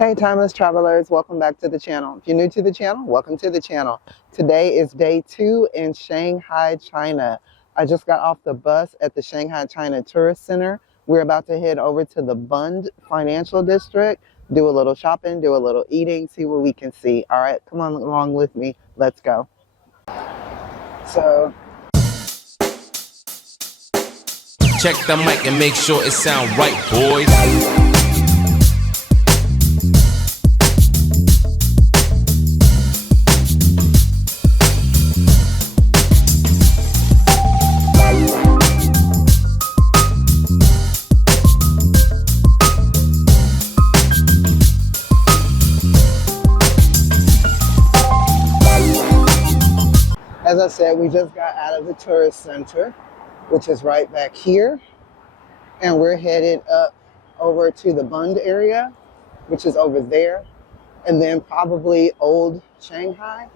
Hey timeless travelers, welcome back to the channel. If you're new to the channel, welcome to the channel. Today is day 2 in Shanghai, China. I just got off the bus at the Shanghai China Tourist Center. We're about to head over to the Bund Financial District, do a little shopping, do a little eating, see what we can see. All right, come on along with me. Let's go. So, check the mic and make sure it sound right, boys. as I said, we just got out of the tourist center, which is right back here. And we're headed up over to the Bund area, which is over there. And then probably old Shanghai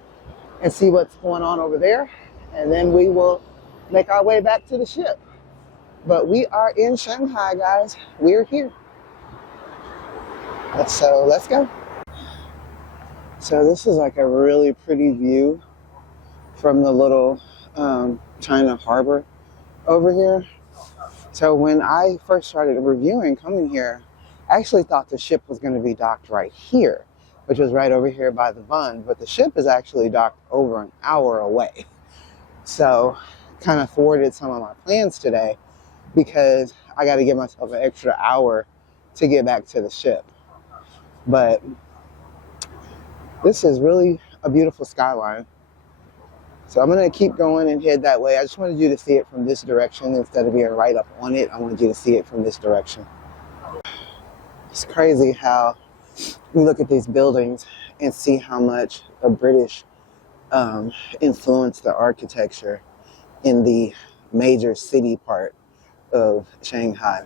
and see what's going on over there. And then we will make our way back to the ship. But we are in Shanghai, guys. We're here. So let's go. So this is like a really pretty view from the little China harbor over here. So when I first started reviewing coming here, I actually thought the ship was going to be docked right here, which was right over here by the Bund, but the ship is actually docked over an hour away. So kind of thwarted some of my plans today because I got to give myself an extra hour to get back to the ship. But this is really a beautiful skyline. So I'm going to keep going and head that way. I just wanted you to see it from this direction instead of being right up on it. I wanted you to see it from this direction. It's crazy how we look at these buildings and see how much the British influenced the architecture in the major city part of Shanghai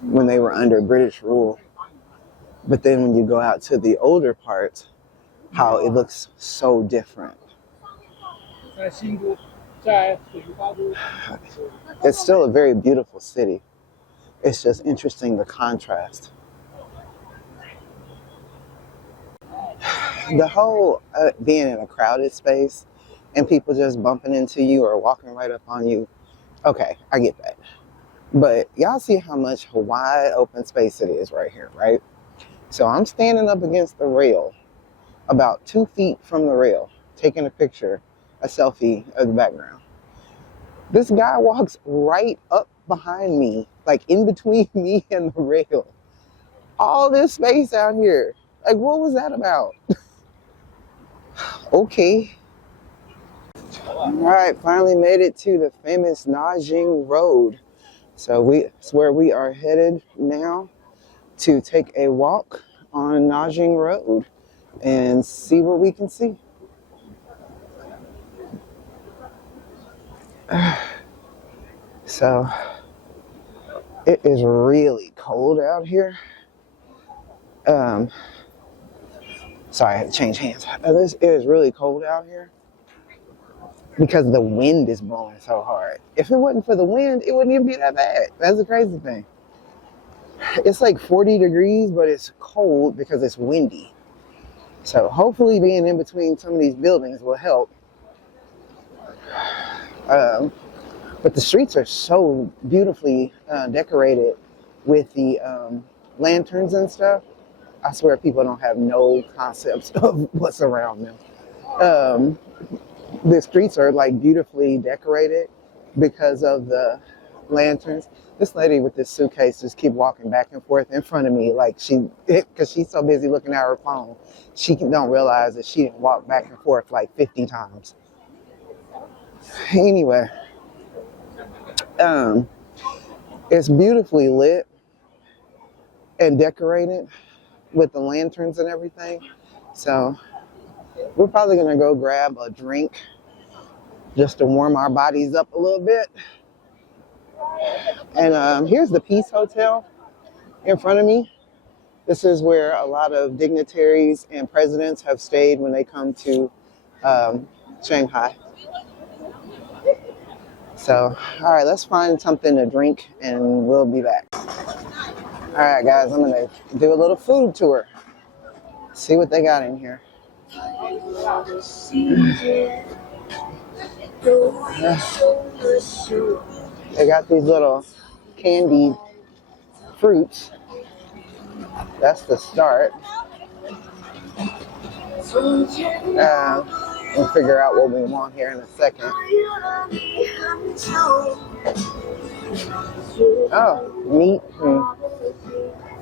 when they were under British rule. But then when you go out to the older parts, how it looks so different. It's still a very beautiful city. It's just interesting, the contrast. The whole being in a crowded space and people just bumping into you or walking right up on you, okay, I get that. But y'all see how much wide open space it is right here, right? So I'm standing up against the rail, about 2 feet from the rail, taking a picture, a selfie of the background. This guy walks right up behind me, like in between me and the rail. All this space out here. Like, what was that about? Okay. All right, finally made it to the famous Nanjing Rd. So it's where we are headed now to take a walk on Nanjing Rd and see what we can see. So it is really cold out here. Sorry, I had to change hands. It is really cold out here because the wind is blowing so hard. If it wasn't for the wind, it wouldn't even be that bad. That's the crazy thing. It's like 40 degrees, but it's cold because it's windy. So hopefully being in between some of these buildings will help. But the streets are so beautifully decorated with the lanterns and stuff. I swear people don't have no concepts of what's around them. The streets are like beautifully decorated because of the lanterns. This lady with this suitcase just keep walking back and forth in front of me like because she's so busy looking at her phone, she don't realize that she didn't walk back and forth like 50 times. Anyway, it's beautifully lit and decorated with the lanterns and everything. So we're probably gonna go grab a drink just to warm our bodies up a little bit. And here's the Peace Hotel in front of me. This is where a lot of dignitaries and presidents have stayed when they come to Shanghai. So, all right, let's find something to drink and we'll be back. Alright guys, I'm gonna do a little food tour. See what they got in here. They got these little candied fruits. That's the start. We'll figure out what we want here in a second. Oh, meat and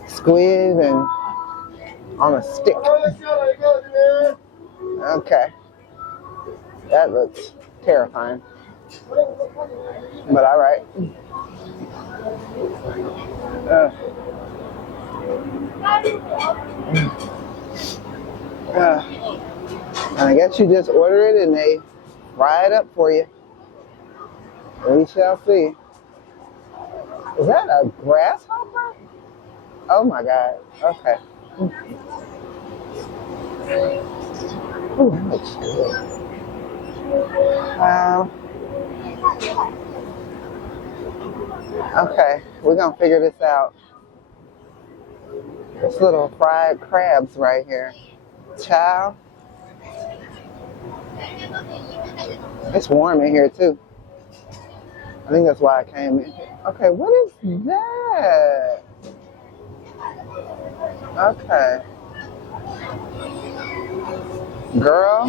squid and on a stick. Okay. That looks terrifying. But alright. And I guess you just order it and they fry it up for you. We shall see. Is that a grasshopper? Oh my God. Okay. Ooh, that looks good. Okay, we're gonna figure this out. This little fried crabs right here. Chow. It's warm in here too. I think that's why I came in here. Okay, what is that? Okay. Girl.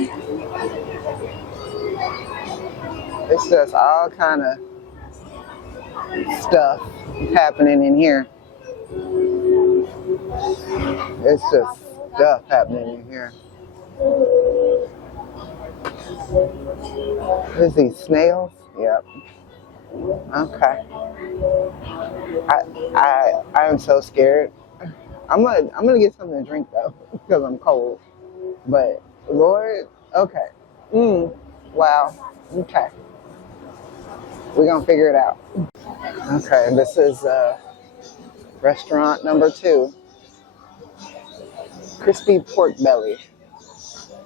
It's just all kind of stuff happening in here. It's just stuff happening in here. Is these snails? Yep. Okay. I am so scared. I'm gonna get something to drink though because I'm cold. But Lord, okay. Wow. Okay. We're gonna figure it out. Okay, this is restaurant number 2. Crispy pork belly.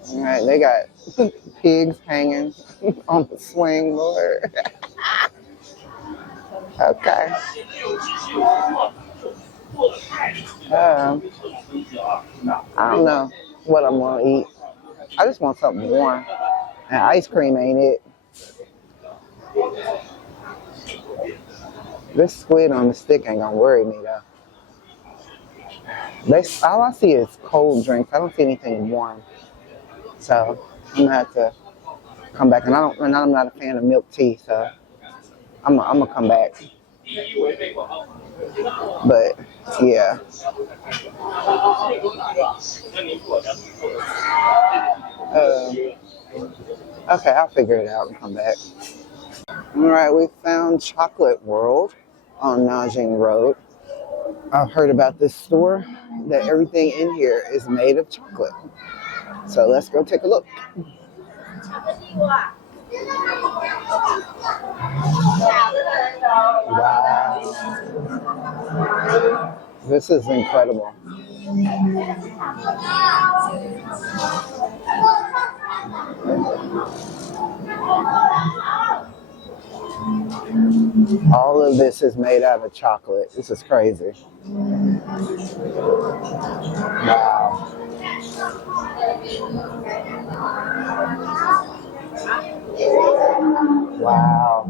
All right, they got pigs hanging on the swing, Lord. Okay. I don't know what I'm gonna eat. I just want something warm. And ice cream ain't it. This squid on the stick ain't gonna worry me though. All I see is cold drinks. I don't see anything warm. So I'm gonna have to come back. And I'm not a fan of milk tea, so I'm gonna come back. But yeah. Okay, I'll figure it out and come back. All right, we found Chocolate World on Nanjing Rd. I've heard about this store that everything in here is made of chocolate. So let's go take a look. Wow. This is incredible. All of this is made out of chocolate. This is crazy. Wow. Wow.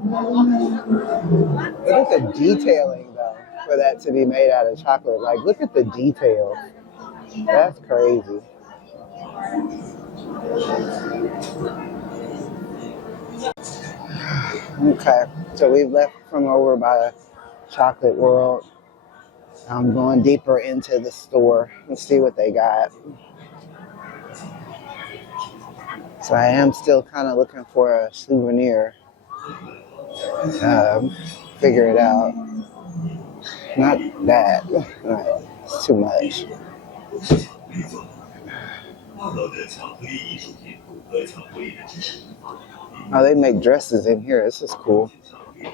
Look at the detailing, though, for that to be made out of chocolate. Like, look at the details. That's crazy. Okay, so we've left from over by Chocolate World. I'm going deeper into the store and see what they got. So I am still kind of looking for a souvenir. Figure it out. Not that. It's too much. Oh, they make dresses in here. This is cool. You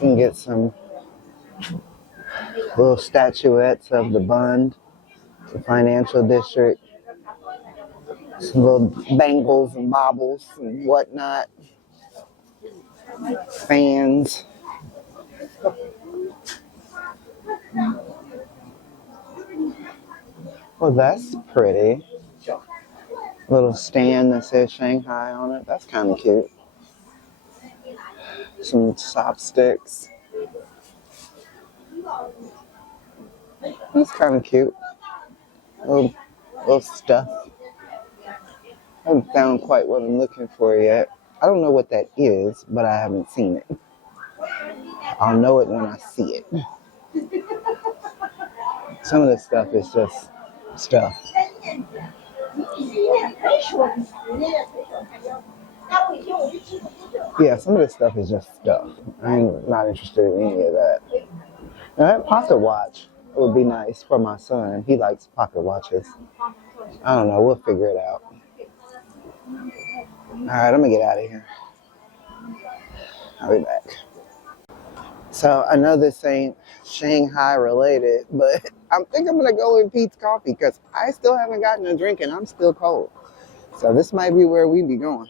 can get some little statuettes of the Bund, the financial district, some little bangles and baubles and whatnot. fans. Well, that's pretty. Little stand that says Shanghai on it. That's kind of cute. Some chopsticks. That's kind of cute. Little stuff. I haven't found quite what I'm looking for yet. I don't know what that is, but I haven't seen it. I'll know it when I see it. Some of this stuff is just stuff. Yeah, some of this stuff is just stuff. I'm not interested in any of that. Now, that pocket watch would be nice for my son. He likes pocket watches. I don't know. We'll figure it out. All right, I'm going to get out of here. I'll be back. So I know this ain't Shanghai related, but I think I'm going to go in Pete's Coffee because I still haven't gotten a drink and I'm still cold. So this might be where we be going.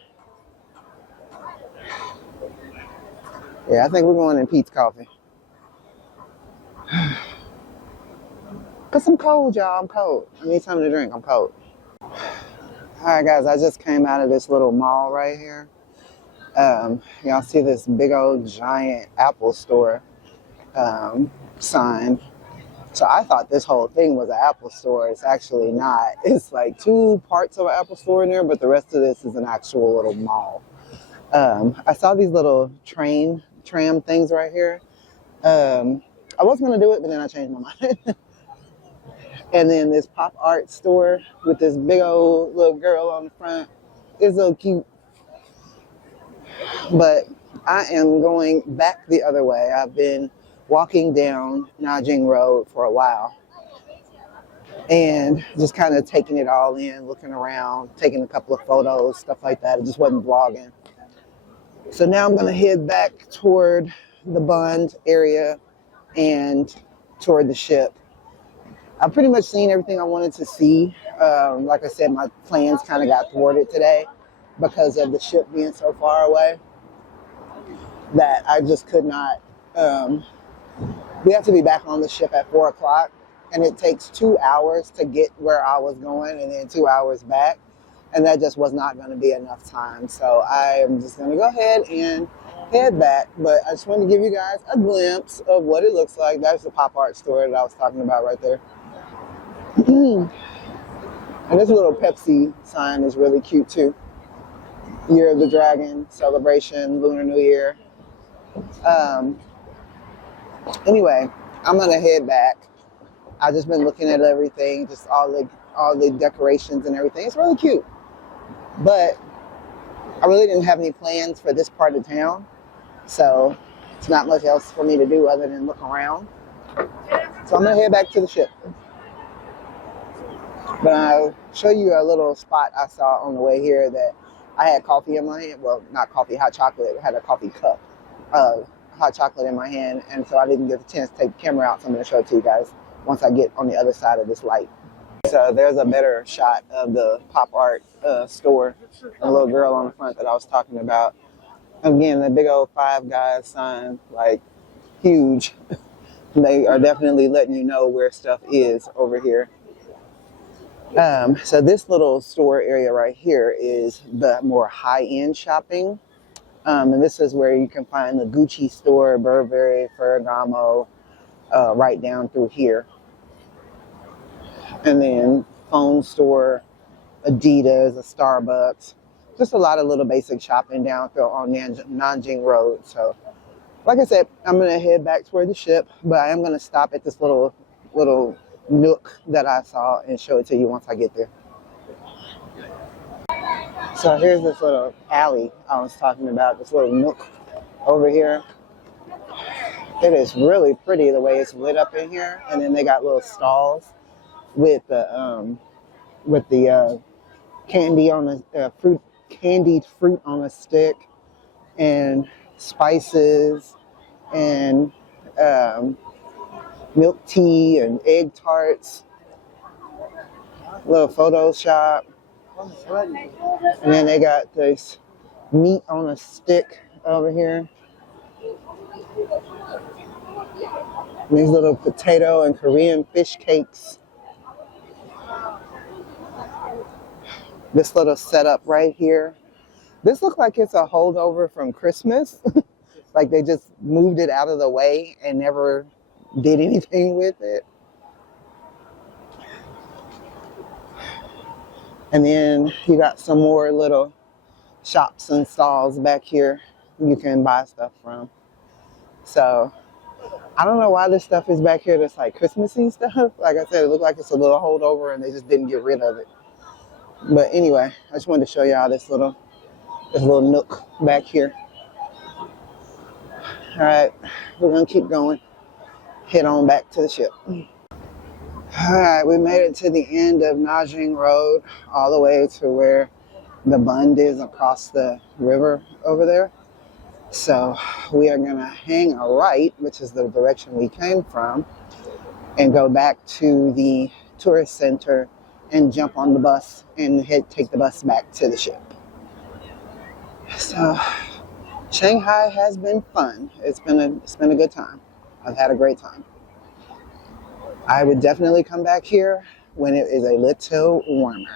Yeah, I think we're going in Pete's Coffee. Because I'm cold, y'all. I'm cold. I need something to drink. I'm cold. All right, guys. I just came out of this little mall right here. Y'all see this big old giant Apple store sign. So I thought this whole thing was an Apple store. It's actually not. It's like 2 parts of an Apple store in there, but the rest of this is an actual little mall. I saw these little tram things right here. I was going to do it, but then I changed my mind. And then this pop art store with this big old little girl on the front. It's so cute. But I am going back the other way. I've been walking down Nanjing Rd for a while and just kind of taking it all in, looking around, taking a couple of photos, stuff like that. I just wasn't vlogging. So now I'm going to head back toward the Bund area and toward the ship. I've pretty much seen everything I wanted to see. Like I said, my plans kind of got thwarted today because of the ship being so far away that I just could not. We have to be back on the ship at 4 o'clock, and it takes 2 hours to get where I was going and then 2 hours back, and that just was not going to be enough time. So I am just going to go ahead and head back, but I just wanted to give you guys a glimpse of what it looks like. That's the pop art store that I was talking about right there. And this little Pepsi sign is really cute too. Year of the Dragon celebration, Lunar New Year. Anyway, I'm gonna head back. I've just been looking at everything, just all the decorations and everything. It's really cute, but I really didn't have any plans for this part of town, so it's not much else for me to do other than look around. So I'm gonna head back to the ship. But I'll show you a little spot I saw on the way here that I had coffee in my hand. Well, not coffee, hot chocolate. I had a coffee cup of hot chocolate in my hand, and so I didn't get the chance to take the camera out, so I'm going to show it to you guys once I get on the other side of this light. So there's a better shot of the pop art store and the little girl on the front that I was talking about. Again, the big old Five Guys sign, like huge. They are definitely letting you know where stuff is over here. So this little store area right here is the more high-end shopping. And this is where you can find the Gucci store, Burberry, Ferragamo, right down through here. And then phone store, Adidas, a Starbucks. Just a lot of little basic shopping down on Nanjing Rd. So, like I said, I'm going to head back toward the ship, but I am going to stop at this little nook that I saw and show it to you once I get there. So here's this little alley I was talking about, this little nook over here. It is really pretty the way it's lit up in here, and then they got little stalls with the candy on candied fruit on a stick, and spices, and milk tea and egg tarts, little photo shop. And then they got this meat on a stick over here. These little potato and Korean fish cakes. This little setup right here. This looks like it's a holdover from Christmas. Like they just moved it out of the way and never did anything with it. And then you got some more little shops and stalls back here you can buy stuff from. So I don't know why this stuff is back here that's like Christmassy stuff. Like I said, it looked like it's a little holdover and they just didn't get rid of it. But anyway, I just wanted to show y'all this little nook back here. All right, we're gonna keep going. Head on back to the ship. All right, we made it to the end of Nanjing Road, all the way to where the Bund is across the river over there. So we are gonna hang a right, which is the direction we came from, and go back to the tourist center and jump on the bus and take the bus back to the ship. So Shanghai has been fun. It's been a good time. I've had a great time. I would definitely come back here when it is a little warmer.